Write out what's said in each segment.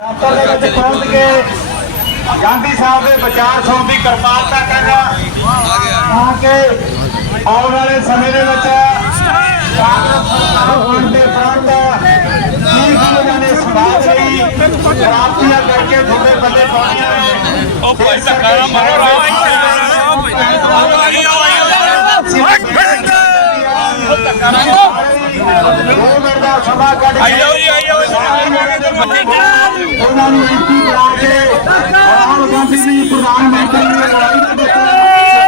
ਦਫ਼ਤਰ ਦੇ ਵਿੱਚ ਪਹੁੰਚ ਕੇ ਗਾਂਧੀ ਸਾਹਿਬ ਦੇ ਵਿਚਾਰ ਸੁਣਨ ਦੀ ਕਿਰਪਾਲਤਾ ਕਰਨਾ ਤਾਂ ਕਿ ਆਉਣ ਵਾਲੇ ਸਮੇਂ ਦੇ ਵਿੱਚ ਕਾਂਗਰਸ ਦੇ ਉਪਰੰਤ ਕੀ ਕੀ ਉਹਨਾਂ ਨੇ ਸਮਾਜ ਲਈ ਪ੍ਰਾਪਤੀਆਂ ਕਰਕੇ ਤੁਹਾਡੇ ਬੱਲੇ ਪਾਉਣੀਆਂ ਨੇ। ਉਹ ਭਾਈ ਧੱਕਾ ਮਾਰੋ ਮਿੰਟ ਦਾ ਸਮਾਂ ਕੱਢ ਕੇ ਆਈਓ ਜੀ, ਆਈਓ ਉਹਨਾਂ ਨੂੰ ਐਮਪੀ ਬਣਾ ਕੇ ਰਾਹੁਲ ਗਾਂਧੀ ਦੀ ਪ੍ਰਧਾਨ ਮੰਤਰੀ ਦੀ ਲੜਾਈ ਦੇ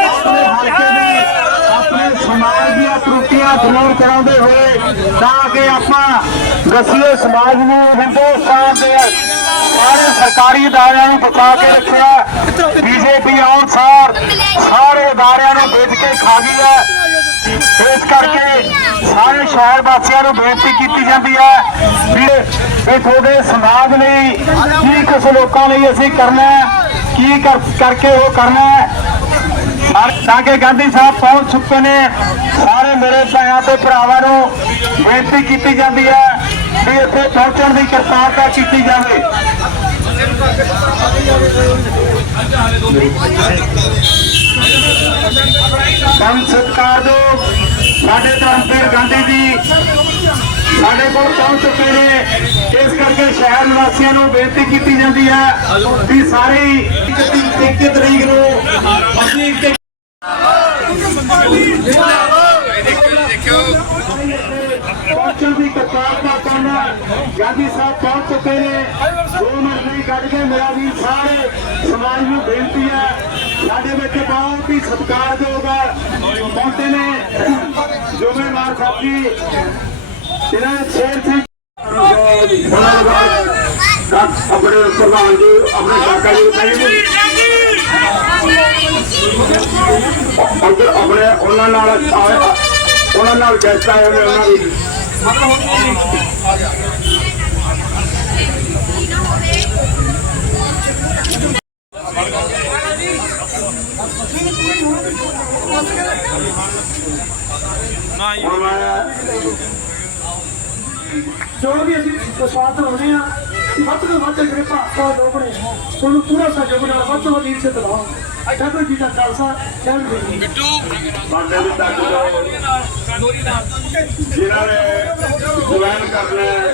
ਆਪਣੇ ਹਲਕੇ ਦੇ ਆਪਣੇ ਸਮਾਜ ਦੀਆਂ ਤਰੁੱਟੀਆਂ ਦੂਰ ਕਰਾਉਂਦੇ ਹੋਏ ਤਾਂ ਕਿ ਆਪਾਂ ਦਸੀਏ ਸਮਾਜ ਨੂੰ ਹਿੰਦੁਸਤਾਨ ਦੇ ਸਾਰੇ ਸਰਕਾਰੀ ਅਦਾਰਿਆਂ ਨੂੰ ਬਚਾ ਕੇ ਰੱਖਿਆ ਬੀਜੇਪੀ ਆਉਣ ਸਾਰ ਸਾਰੇ ਅਦਾਰਿਆਂ ਨੂੰ ਵੇਚ ਕੇ ਖਾ ਗਈ ਹੈ ਇਸ ਕਰਕੇ ਸਾਰੇ ਸ਼ਹਿਰ ਵਾਸੀਆਂ ਨੂੰ ਬੇਨਤੀ ਕੀਤੀ ਜਾਂਦੀ ਹੈ ਵੀ ਇਹ ਤੁਹਾਡੇ ਸਮਾਜ ਲਈ ਕੀ ਕੁਝ ਲੋਕਾਂ ਲਈ ਅਸੀਂ ਕਰਨਾ ਕੀ ਕਰਕੇ ਉਹ ਕਰਨਾ ਤਾਂ ਕਿ ਗਾਂਧੀ ਸਾਹਿਬ ਪਹੁੰਚ ਚੁੱਕੇ ਨੇ, ਸਾਰੇ ਮੇਰੇ ਭੈਣਾਂ ਤੇ ਭਰਾਵਾਂ ਨੂੰ ਬੇਨਤੀ ਕੀਤੀ ਜਾਂਦੀ ਹੈ ਵੀ ਇੱਥੇ ਪਹੁੰਚਣ ਦੀ ਕਿਰਪਾਲਤਾ ਕੀਤੀ ਜਾਵੇ। ਸੰਤ ਸਾਡੇ ਧਰਮਪੀਰ ਗਾਂਧੀ ਜੀ ਸਾਡੇ ਕੋਲ ਪਹੁੰਚ ਚੁੱਕੇ ਨੇ। ਇਸ ਕਰਕੇ ਸ਼ਹਿਰ ਨਿਵਾਸੀਆਂ ਨੂੰ ਬੇਨਤੀ ਕੀਤੀ ਜਾਂਦੀ ਹੈ ਵੀ ਸਾਰੇ ਹੀ 31 ਤਰੀਕ ਨੂੰ ਅਸੀਂ ਪਹੁੰਚਣ ਦੀ ਕਿਰਪਾਲਤਾ ਕਰਨਾ ਗਾਂਧੀ ਸਾਹਿਬ ਪਹੁੰਚ ਚੁੱਕੇ ਨੇ। ਦੋ ਮਿੰਟ ਨਹੀਂ ਕੱਢ ਕੇ ਮੇਰਾ ਵੀ ਸਾਰੇ ਸਮਾਜ ਨੂੰ ਬੇਨਤੀ ਹੈ। ਸਾਡੇ ਵਿੱਚ ਬਹੁਤ ਹੀ ਸਤਿਕਾਰਯੋਗ ਹੈ ਪਹੁੰਚੇ ਨੇ। ਜੁਮੇਵਾਰ ਸਾਹਿਬ ਨੇ ਸ਼ੇਰ ਸਿੰਘ ਆਪਣੇ ਪ੍ਰਧਾਨ ਜੀ, ਆਪਣੇ ਕਾਕਾ ਜੀ ਨੂੰ ਕਹੀਏ ਅੰਦਰ ਆਪਣੇ ਉਹਨਾਂ ਨਾਲ ਆਏ- ਉਹਨਾਂ ਨਾਲ ਗੈਸਟ ਆਏ ਹੋਏ, ਉਹਨਾਂ ਦੀ ਹੁਣ ਮੈਂ ਜੋ ਵੀ ਅਸੀਂ ਵਿਸ਼ਵਾਸ ਲਾਉਂਦੇ ਆ ਵੱਧ ਤੋਂ ਵੱਧ ਜਿਹੜੇ ਭਾਰਤਾਂ ਲੋਕ ਨੇ ਉਹਨੂੰ ਪੂਰਾ ਸਹਿਯੋਗ ਨਾਲ ਵੱਧ ਤੋਂ ਵੱਧ ਦਿਲਾਓ ਅੱਛਾ ਕੋਈ ਜੀ ਦਾ ਖਾਲਸਾ ਕਹਿਣ ਦੇ ਸਾਡੇ ਵੀ ਤੱਕ ਜੋ ਜਿਨ੍ਹਾਂ ਨੇ ਜੁਆਇਨ ਕਰਨਾ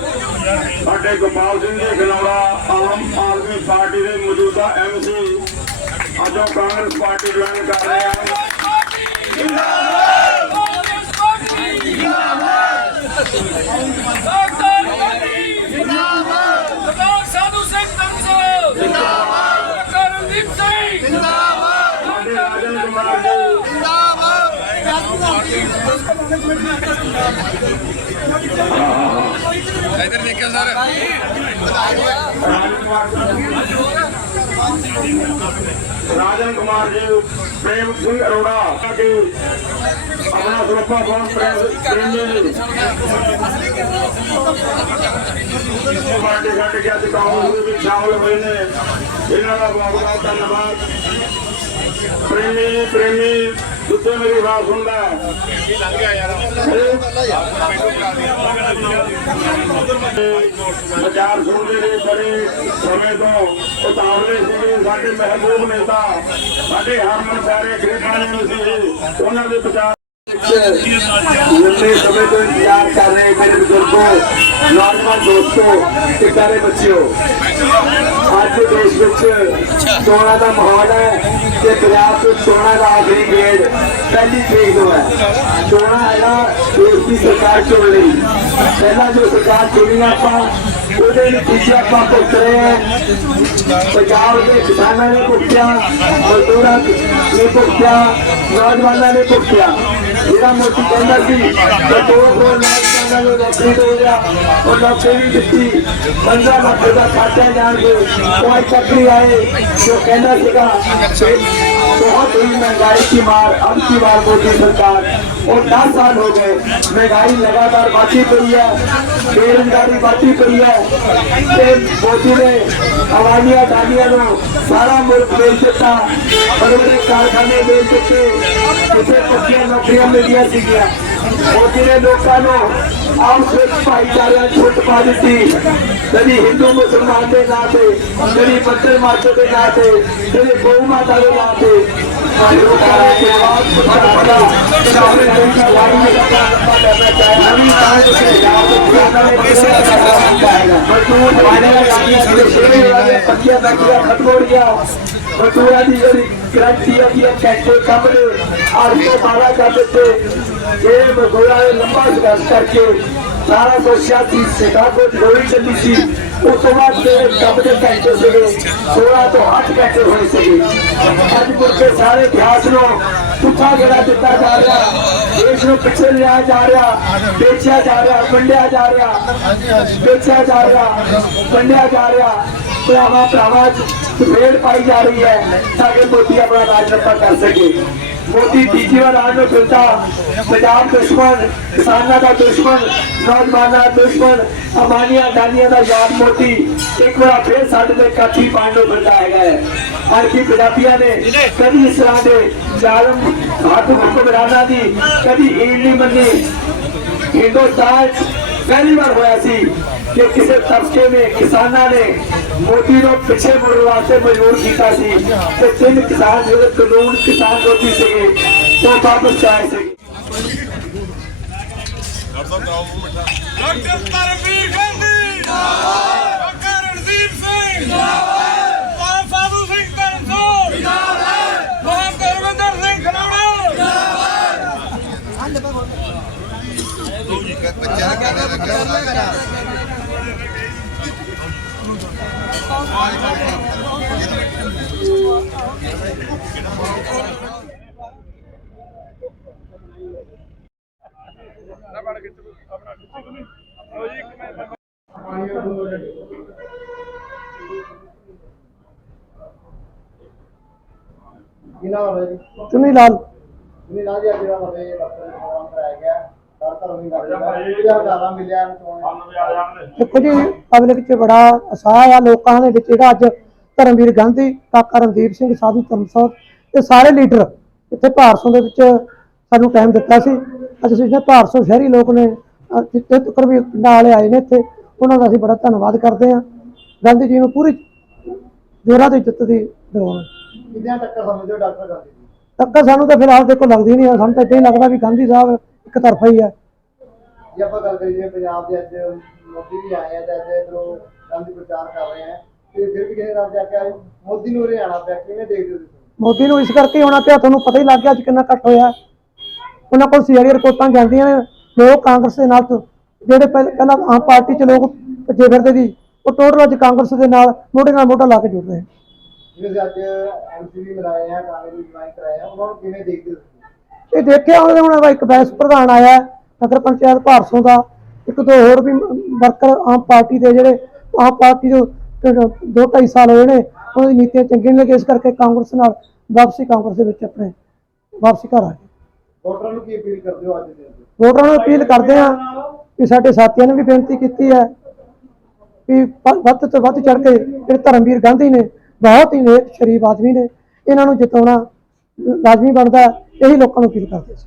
ਸਾਡੇ ਗੋਪਾਲ ਸਿੰਘ ਜੀ ਖਨੌੜਾ ਆਮ ਆਦਮੀ ਪਾਰਟੀ ਦੇ ਮੌਜੂਦਾ ਐਮਸੀ ਅੱਜ ਕਾਂਗਰਸ ਪਾਰਟੀ ਜੁਆਇਨ ਕਰ ਰਹੇ ਹਨ। ਸਾਧੂ ਸਿੰਘ ਤੰਸਲ ਜਿੰਦਾਬਾਦ ਕਰਨਦੀਪ ਸਿੰਘ ਸਾਡੇ ਰਾਜਨ ਕੁਮਾਰ ਜੀ। ਇਧਰ ਰਾਜਨ ਕੁਮਾਰ ਜੀ, ਪ੍ਰੇਮ ਸਿੰਘ ਅਰੋੜਾ ਜੀ ਆਪਣਾ ਸਰੋਪਾ ਬਹੁਤ ਪ੍ਰੇਮ ਜੀ ਪਾਰਟੀ ਛੱਡ ਕੇ ਅੱਜ ਕਾਂਗਰਸ ਦੇ ਵਿੱਚ ਸ਼ਾਮਲ ਹੋਏ ਨੇ। ਇਹਨਾਂ ਦਾ ਬਹੁਤ ਬਹੁਤ ਧੰਨਵਾਦ। ਪ੍ਰੇਮੀ ਪ੍ਰੇਮੀ ਜਿੱਥੇ ਮੇਰੀ ਆਵਾਜ਼ ਸੁਣਦਾ ਹੈ ਵਿਚਾਰ ਸੁਣਦੇ ਨੇ ਬੜੇ ਸਮੇਂ ਤੋਂ। ਉਤਾਵਲੇ ਸੀਗੇ ਸਾਡੇ ਮਹਿਬੂਬ ਨੇਤਾ। ਸਾਡੇ ਹਰਮਨ ਪਿਆਰੇ ਗਰੀਬਾਂ ਨੂੰ ਸੀ ਉਹਨਾਂ ਦੇ ਵਿਚਾਰ ਲੰਬੇ ਸਮੇਂ ਤੋਂ ਇੰਤਜ਼ਾਰ ਕਰ ਰਹੇ ਮੇਰੇ ਬਜ਼ੁਰਗੋ, ਨੌਜਵਾਨ ਦੋਸਤੋ ਤੇ ਪਿਆਰੇ ਬੱਚਿਓ। ਅੱਜ ਦੇਸ਼ ਵਿੱਚ ਚੋਣਾਂ ਦਾ ਮਾਹੌਲ ਹੈ। ਤੇ ਪੰਜਾਬ ਵਿੱਚ ਚੋਣਾਂ ਦਾ ਆਖਰੀ ਗੇੜ ਪਹਿਲੀ ਤਰੀਕ ਨੂੰ ਹੈ। ਚੋਣਾਂ ਹੈਗਾ ਦੇਸ਼ ਦੀ ਸਰਕਾਰ ਚੁਣ ਲਈ। ਪਹਿਲਾਂ ਜੋ ਸਰਕਾਰ ਚੁਣੀ ਆਪਾਂ ਉਹਦੇ ਨਤੀਜੇ ਆਪਾਂ ਭੁਗਤ ਰਹੇ ਪੰਜਾਬ ਦੇ ਕਿਸਾਨਾਂ ਨੇ ਭੁਗਤਿਆ ਮਜ਼ਦੂਰਾਂ ਨੇ ਭੁਗਤਿਆ ਨੌਜਵਾਨਾਂ ਨੇ ਭੁਗਤਿਆ ਜਿਹੜਾ ਮੋਦੀ ਕਹਿੰਦਾ ਸੀ ਕਿ ਦੋ ਦੋ ਨੌਜਵਾਨਾਂ ਨੂੰ ਨੌਕਰੀ ਦੇਗਾ ਉਹ ਨੌਕਰੀ ਨਹੀਂ ਦਿੱਤੀ 15 ਲੱਖ ਦਾ ਖਾਤਾ ਜਾਣਗੇ ਕੋਈ ਚੱਕਰੀ ਆਏ ਜੋ ਕਹਿੰਦਾ ਸੀਗਾ بہت ہی مہنگائی کی مار، اب کی بار موٹی سرکار۔ اور دس سال ہو گئے، مہنگائی لگاتار بڑھتی پڑی ہے بے روزگاری بڑھتی پڑی ہے۔ مودی نے عوامیہ دانیاں نو سارا ملک بیچ دیتا بڑے کارخانے بیچ دیتے کسی پکیاں نوکریاں ملیا گیا مودی نے لوگوں کو آپس پائی چارے چھوٹ پا دیتی۔ جنہی ہندو مسلمان دے نہ تھے جنہی پتر ماسٹر دے نہ تھے جنہی گو ماتا دے نہ تھے ਦੇ ਨਾਂ ਤੇ ਲੋਕਾਂ ਨੇ ਜਵਾਬ ਪੁੱਛਿਆ ਕਿ ਆਪਣੇ ਦੇਸ਼ ਦਾ ਲਾਈ ਨਹੀਂ ਕਰਨਾ ਨਵੀਂ ਸਾਂਝ ਦੇ ਪੰਜਾਬ ਦੇ ਕਿਸਾਨਾਂ ਨੇ ਕਿਸੇ ਤਰ੍ਹਾਂ ਦਾ ਉਸ ਤੋਂ ਬਾਅਦ ਕੰਮ ਦੇ ਘੰਟੇ ਸੀਗੇ 16 ਤੋਂ 8 ਘੰਟੇ ਹੋਏ ਸੀਗੇ ਅੱਜ ਮੁੜ ਸਾਰੇ ਇਤਿਹਾਸ ਨੂੰ ਪੁੱਠਾ ਜਿਹੜਾ ਦਿੱਤਾ ਜਾ ਰਿਹਾ ਦੇਸ਼ ਨੂੰ ਪਿੱਛੇ ਲਿਆ ਜਾ ਰਿਹਾ ਵੇਚਿਆ ਜਾ ਰਿਹਾ ਵੰਡਿਆ ਜਾ ਰਿਹਾ ਵੇਚਿਆ ਜਾ ਰਿਹਾ ਵੰਡਿਆ ਜਾ ਰਿਹਾ ਭਰਾਵਾਂ ਭਰਾਵਾਂ ਚ ਫੇਰ ਪਾਈ ਜਾ ਰਹੀ ਹੈ ਤਾਂ ਕਿ ਮੋਦੀ ਆਪਣਾ ਰਾਜ ਰੱਪਾ ਕਰ ਸਕੇ। ਮੋਦੀ ਤੀਜੀ ਵਾਰ ਆਉਣ ਨੂੰ ਫਿਰਦਾ ਪੰਜਾਬ ਦੁਸ਼ਮਣ, ਕਿਸਾਨਾਂ ਦਾ ਦੁਸ਼ਮਣ, ਨੌਜਵਾਨਾਂ ਦਾ ਦੁਸ਼ਮਣ ਅਮਾਨੀਆਂ ਦਾਨੀਆਂ ਦਾ ਯਾਦ ਮੋਦੀ। ਇੱਕ ਵਾਰ ਫੇਰ ਸਾਡੇ ਤੇ ਕਾਠੀ ਪਾਉਣ ਨੂੰ ਫਿਰਦਾ ਹੈਗਾ ਹੈ। ਅੱਜ ਕੀ ਪੰਜਾਬੀਆਂ ਨੇ ਕਦੀ ਇਸ ਤਰ੍ਹਾਂ ਦੇ ਜ਼ਾਲਮ ਹੱਥ ਹੁਕਮਰਾਨਾਂ ਦੀ ਕਦੀ ਹੀਲ ਨਹੀਂ ਮੰਨੀ। ਹਿੰਦੁਸਤਾਨ ਪਹਿਲੀ ਵਾਰ ਹੋਇਆ ਸੀ ਕਿ ਕਿਸੇ ਤਬਕੇ ਨੇ ਕਿਸਾਨਾਂ ਨੇ ਮੋਦੀ ਨੂੰ ਪਿੱਛੇ ਮੁੜਨ ਵਾਸਤੇ ਮਜਬੂਰ ਕੀਤਾ ਸੀ ਤੇ ਤਿੰਨ ਕਿਸਾਨ ਜਿਹੜੇ ਕਾਨੂੰਨ ਕਿਸਾਨ ਰੋਧੀ ਸੀਗੇ ਉਹ ਵਾਪਸ ਆਏ ਸੀ ਡਾਕਟਰ ਧਰਮਵੀਰ ਗਾਂਧੀ ਡਾਕਟਰ ਰਣਦੀਪ ਸਿੰਘ ਜਿੰਦਾਬਾਦ ਸਾਧੂ ਸਿੰਘ ਧਰਮਸੋਤ ਜਿੰਦਾਬਾਦ ਮਹਾਨ ਗੁਰਵਿੰਦਰ ਸਿੰਘ ਖਨਾੜਾ ਕਿਨਾ ਹੋਵੇ ਚੁਨੀ ਲਾਲ ਜਿਵੇਂ ਨਾ ਜੀ ਜਿਹੜਾ ਹੋਵੇ ਡਾਕਟਰ ਨੂੰ ਫੋਨ ਕਰਾਇਆ ਗਿਆ ਦੇਖੋ ਜੀ ਪਬਲਿਕ 'ਚ ਬੜਾ ਉਤਸ਼ਾਹ ਆ ਲੋਕਾਂ ਦੇ ਵਿੱਚ ਜਿਹੜਾ ਅੱਜ ਧਰਮਵੀਰ ਗਾਂਧੀ ਕਾਕਾ ਰਣਦੀਪ ਸਿੰਘ ਸਾਧੂ ਧਰਮਸੋਤ ਤੇ ਸਾਰੇ ਲੀਡਰ ਇੱਥੇ ਭਾਰਤੋਂ ਦੇ ਵਿੱਚ ਸਾਨੂੰ ਟਾਈਮ ਦਿੱਤਾ ਸੀ। ਅੱਜ ਅਸੀਂ ਜਿਹੜੇ ਭਾਰਤੋਂ ਸ਼ਹਿਰੀ ਲੋਕ ਨੇ ਜਿੱਥੇ ਤੱਕ ਵੀ ਪਿੰਡਾਂ ਵਾਲੇ ਆਏ ਨੇ ਇੱਥੇ ਉਹਨਾਂ ਦਾ ਅਸੀਂ ਬੜਾ ਧੰਨਵਾਦ ਕਰਦੇ ਹਾਂ। ਗਾਂਧੀ ਜੀ ਨੂੰ ਪੂਰੀ ਜੋਰਾਂ ਦੀ ਜਿੱਤ ਦੀ ਦਿਵਾਉਣ ਕਿੰਨਿਆਂ ਟੱਕਰ ਸਮਝਦੇ ਹੋ ਡਾਕਟਰ ਗਾਂਧੀ ਟੱਕਰ ਸਾਨੂੰ ਤਾਂ ਫਿਲਹਾਲ ਦੇਖੋ ਲੱਗਦੀ ਨਹੀਂ ਸਾਨੂੰ ਤਾਂ ਹੀ ਲੱਗਦਾ ਵੀ ਗਾਂਧੀ ਸਾਹਿਬ ਇੱਕ ਤਰਫਾ ਹੀ ਆ। ਜੇ ਆਪਾਂ ਗੱਲ ਕਰੀਏ ਜਿਵੇਂ ਪੰਜਾਬ ਦੇ ਅੱਜ ਮੋਦੀ ਵੀ ਆਏ ਆ ਤੇ ਅੱਜ ਇਧਰੋਂ ਗਾਂਧੀ ਪ੍ਰਚਾਰ ਕਰ ਰਹੇ ਆ ਤੇ ਫਿਰ ਵੀ ਕਿਸੇ ਨਾਲ ਜਾ ਕੇ ਆਏ, ਮੋਦੀ ਨੂੰ ਉਰੇ ਆਣਾ ਪਿਆ ਕਿਵੇਂ ਦੇਖਦੇ ਹੋ ਤੁਸੀਂ? ਮੋਦੀ ਨੂੰ ਇਸ ਕਰਕੇ ਆਉਣਾ ਪਿਆ ਤੁਹਾਨੂੰ ਪਤਾ ਹੀ ਲੱਗ ਗਿਆ ਅੱਜ ਕਿੰਨਾ ਘੱਟ ਹੋਇਆ। ਉਹਨਾਂ ਕੋਲ ਸੀਆਈਡੀ ਰਿਪੋਰਟਾਂ ਜਾਂਦੀਆਂ ਨੇ ਲੋਕ ਕਾਂਗਰਸ ਦੇ ਨਾਲ ਜਿਹੜੇ ਪਹਿਲ- ਆਮ ਪਾਰਟੀ ਚ ਲੋਕ ਭੱਜੇ ਫਿਰਦੇ ਸੀ ਉਹ ਟੋਟਲ ਅੱਜ ਕਾਂਗਰਸ ਦੇ ਨਾਲ ਮੋਢੇ ਨਾਲ ਮੋਢਾ ਲਾ ਕੇ ਜੁੜ ਰਹੇ ਜਿਵੇਂ ਅਸੀਂ ਅੱਜ ਐਮਸੀਬੀ ਮਿਲਾਏ ਆ ਕਾਂਗਰਸ ਦੀ ਜੁਆਇਨ ਕਰਾਏ ਆ ਉਹਨਾਂ ਨੂੰ ਕਿਵੇਂ ਦੇਖਦੇ ਹੋ ਤੁਸੀਂ? ਇਹ ਦੇਖਿਆ ਉਹਨੇ ਹੁਣ ਇੱਕ ਵਾਈਸ ਪ੍ਰਧਾਨ ਆਇਆ ਨਗਰ ਪੰਚਾਇਤ ਭਾਰਸੋਂ ਦਾ ਇੱਕ ਦੋ ਹੋਰ ਵੀ ਵਰਕਰ ਆਮ ਪਾਰਟੀ ਦੇ ਜਿਹੜੇ ਆਮ ਪਾਰਟੀ ਦੇ ਦੋ ਢਾਈ ਸਾਲ ਹੋਏ ਨੇ ਉਹਨਾਂ ਦੀ ਨੀਤੀਆਂ ਚੰਗੀਆਂ ਨਹੀਂ ਲੱਗੀਆਂ ਇਸ ਕਰਕੇ ਕਾਂਗਰਸ ਨਾਲ ਵਾਪਸੀ ਕਾਂਗਰਸ ਦੇ ਵਿੱਚ ਆਪਣੇ ਵਾਪਸੀ ਘਰ ਆ ਗਏ। ਵੋਟਰਾਂ ਨੂੰ ਕੀ ਅਪੀਲ ਕਰਦੇ ਹੋ ਅੱਜ ਦੇ? ਵੋਟਰਾਂ ਨੂੰ ਅਪੀਲ ਕਰਦੇ ਆ ਕਿ ਸਾਡੇ ਸਾਥੀਆਂ ਨੇ ਵੀ ਬੇਨਤੀ ਕੀਤੀ ਹੈ ਕਿ ਵ- ਵੱਧ ਤੋਂ ਵੱਧ ਚੜ ਕੇ ਜਿਹੜੇ ਧਰਮਵੀਰ ਗਾਂਧੀ ਨੇ ਬਹੁਤ ਹੀ ਨੇਕ, ਸ਼ਰੀਫ ਆਦਮੀ ਨੇ। ਇਹਨਾਂ ਨੂੰ ਜਿਤਾਉਣਾ ਲਾਜ਼ਮੀ ਬਣਦਾ ਇਹੀ ਲੋਕਾਂ ਨੂੰ ਅਪੀਲ ਕਰਦੇ ਸੀ